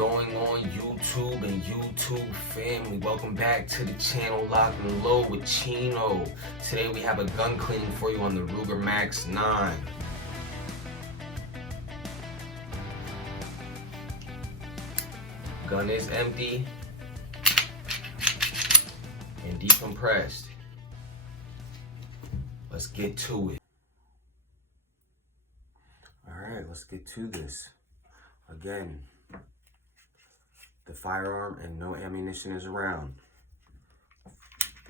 going on, YouTube and YouTube family? Welcome back to the channel Lock and Load with Chino. Today we have a gun cleaning for you on the Ruger Max 9. Gun is empty and decompressed. Let's get to it. Alright, let's get to this. Again, the firearm and no ammunition is around.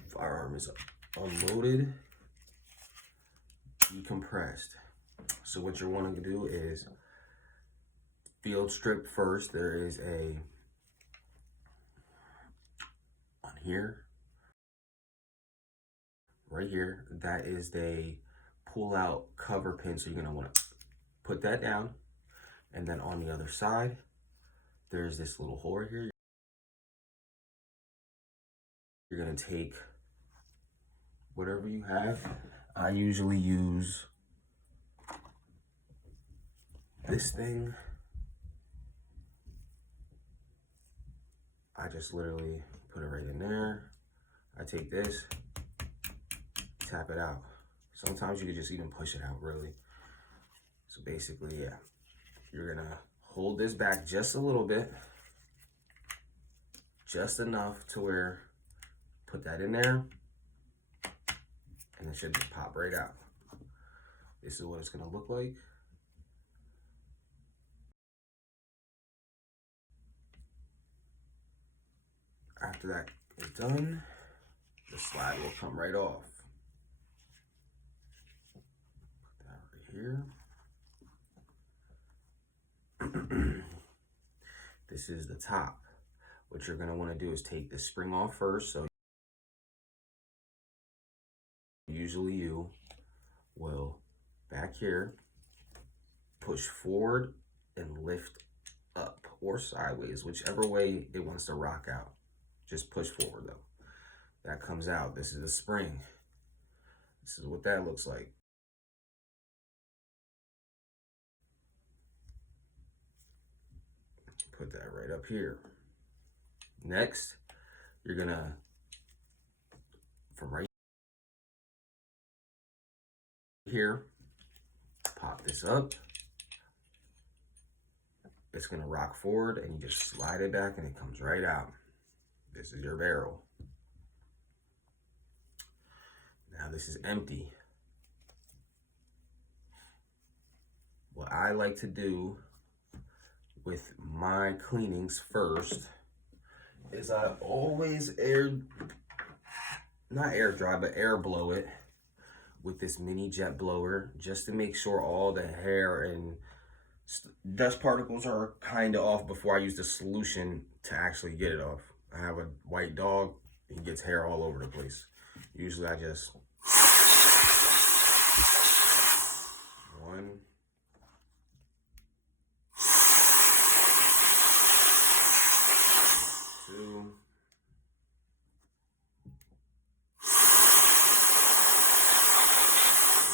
Firearm is unloaded, decompressed. So what you're wanting to do is field strip first. There is a, on here, right here, that is the pull out cover pin. So you're gonna wanna put that down. And then on the other side, there's this little hole here. You're gonna take whatever you have. I usually use this thing. I just literally put it right in there. I take this, tap it out. Sometimes you could just even push it out, really. So basically, yeah. You're gonna hold this back just a little bit, just enough to where, put that in there, and it should just pop right out. This is what it's gonna look like. After that is done, the slide will come right off. Put that right here. This is the top. What you're going to want to do is take the spring off first. So usually you will, back here, push forward and lift up or sideways, whichever way it wants to rock out. Just push forward though. That comes out. This is the spring. This is what that looks like. Put that right up here. Next, you're gonna, from right here, pop this up. It's gonna rock forward and you just slide it back and it comes right out. This is your barrel. Now this is empty. What I like to do with my cleanings first is I always not air dry, but air blow it with this mini jet blower, just to make sure all the hair and dust particles are kind of off before I use the solution to actually get it off. I have a white dog, he gets hair all over the place. Usually I just one, two,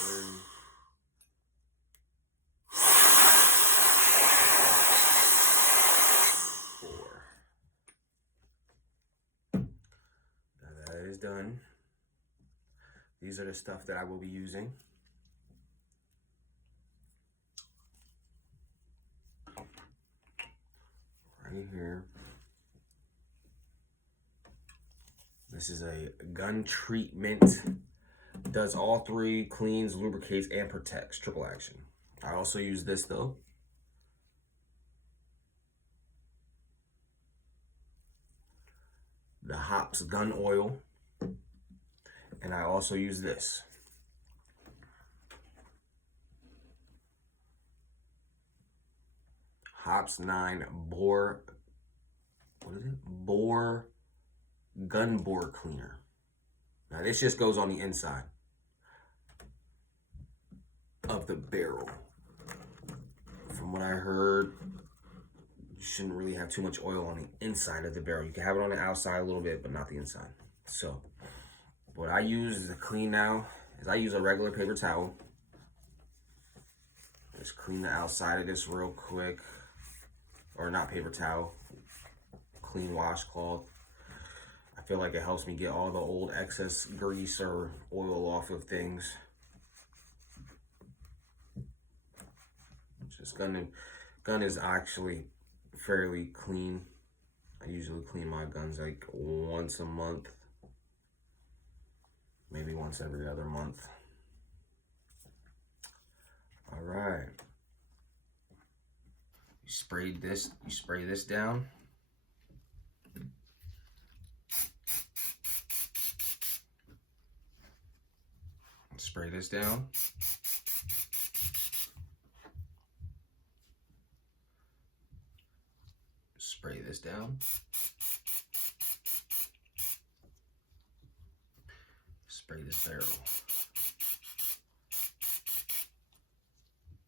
three, four. Now that is done. These are the stuff that I will be using. Right here. This is a gun treatment. Does all three: cleans, lubricates, and protects. Triple action. I also use this though. The Hops gun oil. And I also use this. Hops 9 bore, what is it? Gun bore cleaner. Now this just goes on the inside of the barrel. From what I heard, you shouldn't really have too much oil on the inside of the barrel. You can have it on the outside a little bit, but not the inside. So what I use to clean now is I use a regular paper towel. Just clean the outside of this real quick. or not paper towel, clean washcloth. I feel like it helps me get all the old excess grease or oil off of things. Just gun is actually fairly clean. I usually clean my guns like once a month, maybe once every other month. All right. You spray this down. Spray this down. Spray this down. Spray this barrel.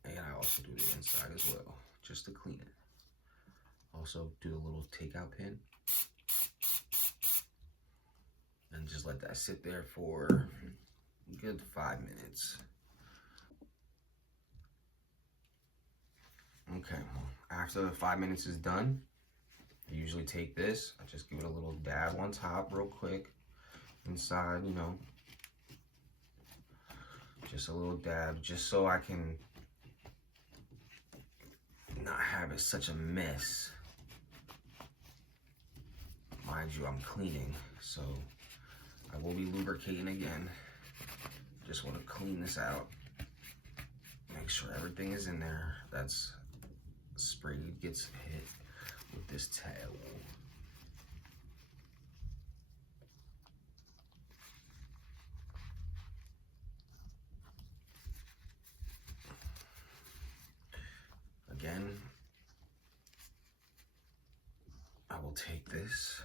And I also do the inside as well, just to clean it. Also do a little takeout pin. And just let that sit there for a good 5 minutes. Okay, after the 5 minutes is done, I usually take this, I just give it a little dab on top real quick, inside, you know, just a little dab, just so I can not have it such a mess. Mind you, I'm cleaning, so I will be lubricating again. Just want to clean this out, make sure everything is in there that's sprayed gets hit with this towel. Again, I will take this.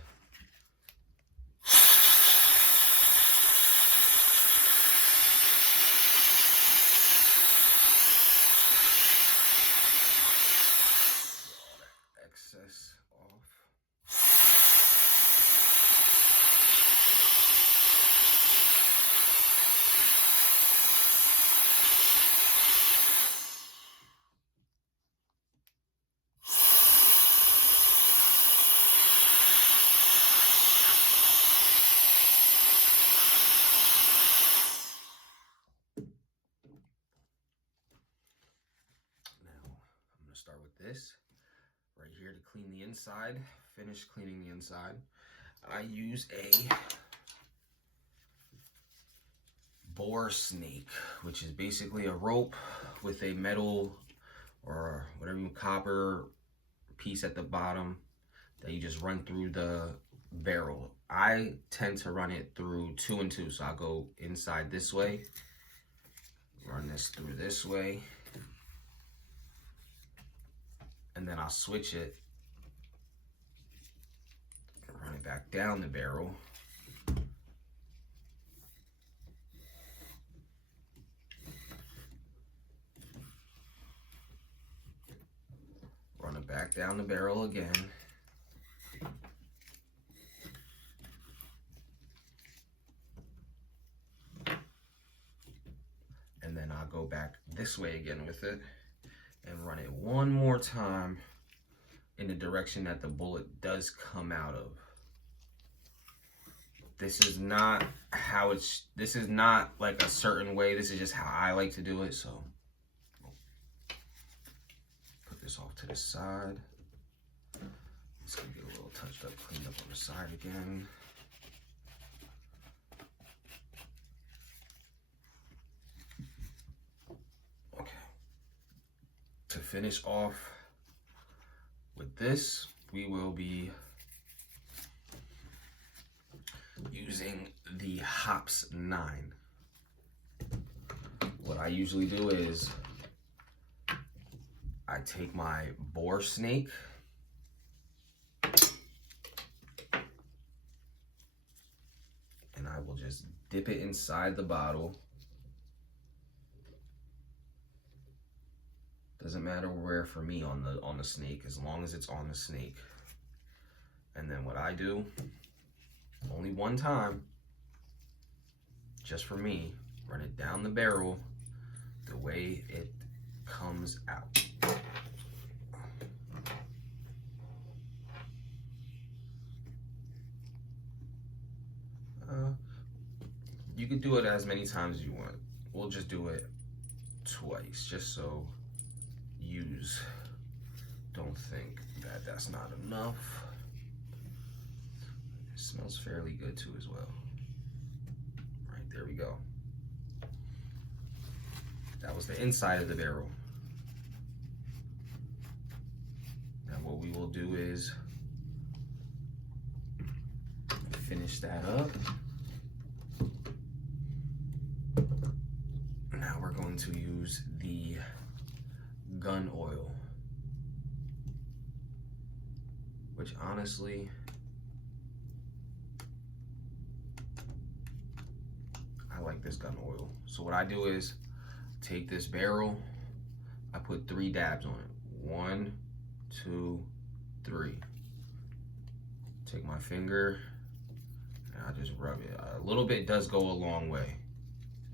Excess off. Start with this right here to clean the inside. Finish cleaning the inside. I use a bore snake, which is basically a rope with a metal or whatever you copper piece at the bottom that you just run through the barrel. I tend to run it through 2 and 2, so I'll go inside this way, run this through this way, and then I'll switch it and run it back down the barrel. Run it back down the barrel again. And then I'll go back this way again with it and run it one more time in the direction that the bullet does come out of. This is not like a certain way. This is just how I like to do it. So put this off to the side. It's gonna get a little touched up, cleaned up on the side again. Okay. To finish off with this, we will be using the Hops 9. What I usually do is I take my bore snake and I will just dip it inside the bottle. Doesn't matter where for me on the snake, as long as it's on the snake. And then what I do, only one time, just for me, run it down the barrel the way it comes out. could do it as many times as you want. We'll just do it twice, just so yous don't think that that's not enough. It smells fairly good too as well. All right, there we go. That was the inside of the barrel. Now what we will do is finish that up. Now we're going to use the gun oil, which honestly, I like this gun oil. So what I do is take this barrel, I put 3 dabs on it. 1, 2, 3. Take my finger and I just rub it. A little bit does go a long way.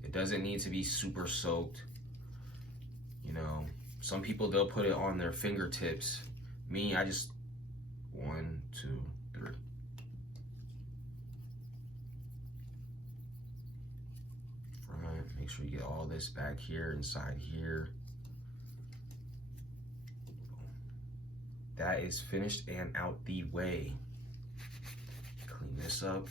It doesn't need to be super soaked. You know, some people, they'll put it on their fingertips. Me, I just 1, 2, 3. Front, make sure you get all this back here, inside here. That is finished and out the way. Clean this up.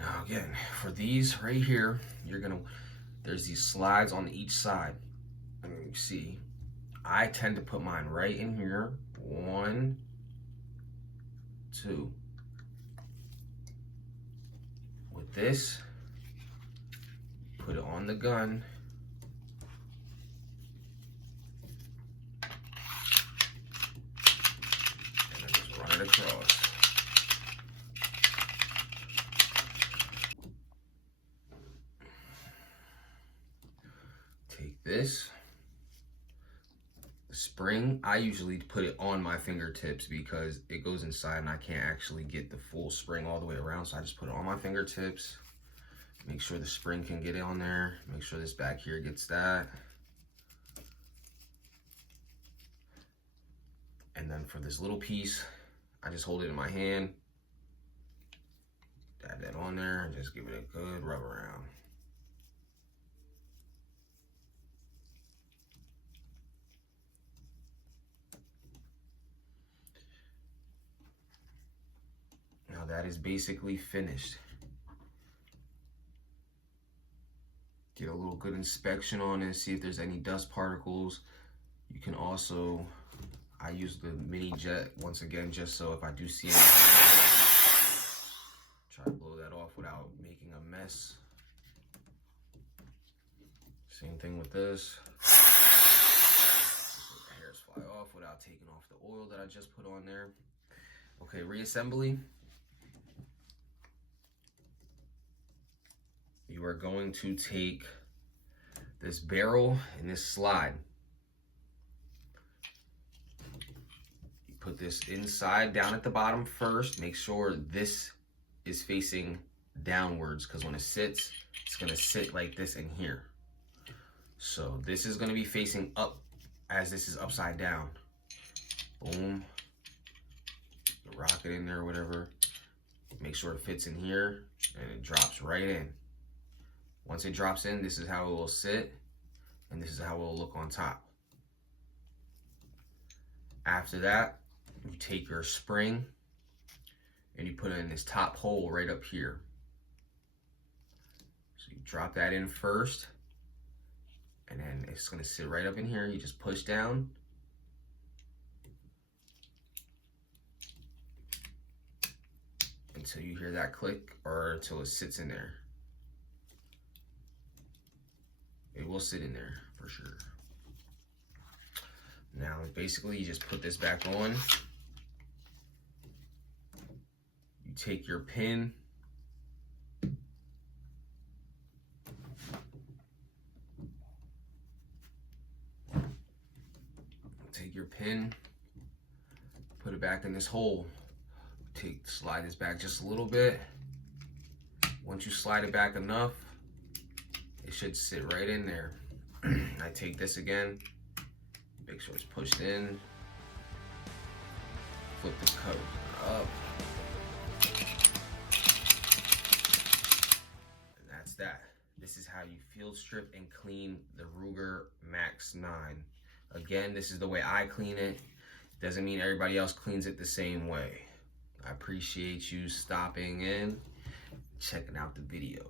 Now again, for these right here, there's these slides on each side. And you see, I tend to put mine right in here. 1, 2. With this, put it on the gun. And I just run it across. Take this. The spring, I usually put it on my fingertips because it goes inside and I can't actually get the full spring all the way around. So I just put it on my fingertips. Make sure the spring can get on there. Make sure this back here gets that. And then for this little piece, I just hold it in my hand. Dab that on there and just give it a good rub around. Now that is basically finished. Get a little good inspection on it, see if there's any dust particles. You can also, I use the mini jet once again, just so if I do see anything, try to blow that off without making a mess. Same thing with this. The hairs fly off without taking off the oil that I just put on there. Okay, reassembly. You are going to take this barrel and this slide. You put this inside down at the bottom first. Make sure this is facing downwards, because when it sits, it's going to sit like this in here. So this is going to be facing up as this is upside down. Boom. You rock it in there or whatever. Make sure it fits in here and it drops right in. Once it drops in, this is how it will sit, and this is how it will look on top. After that, you take your spring and you put it in this top hole right up here. So you drop that in first, and then it's gonna sit right up in here. You just push down. Until you hear that click, or until it sits in there. It will sit in there for sure. Now, basically, you just put this back on. You take your pin. Take your pin, put it it back in this hole. Slide this back just a little bit. Once you slide it back enough, it should sit right in there. I take this again, make sure it's pushed in, flip the cover up, and that's that. This is how you field strip and clean the Ruger Max 9. Again, this is the way I clean it. Doesn't mean everybody else cleans it the same way. I appreciate you stopping in, checking out the video.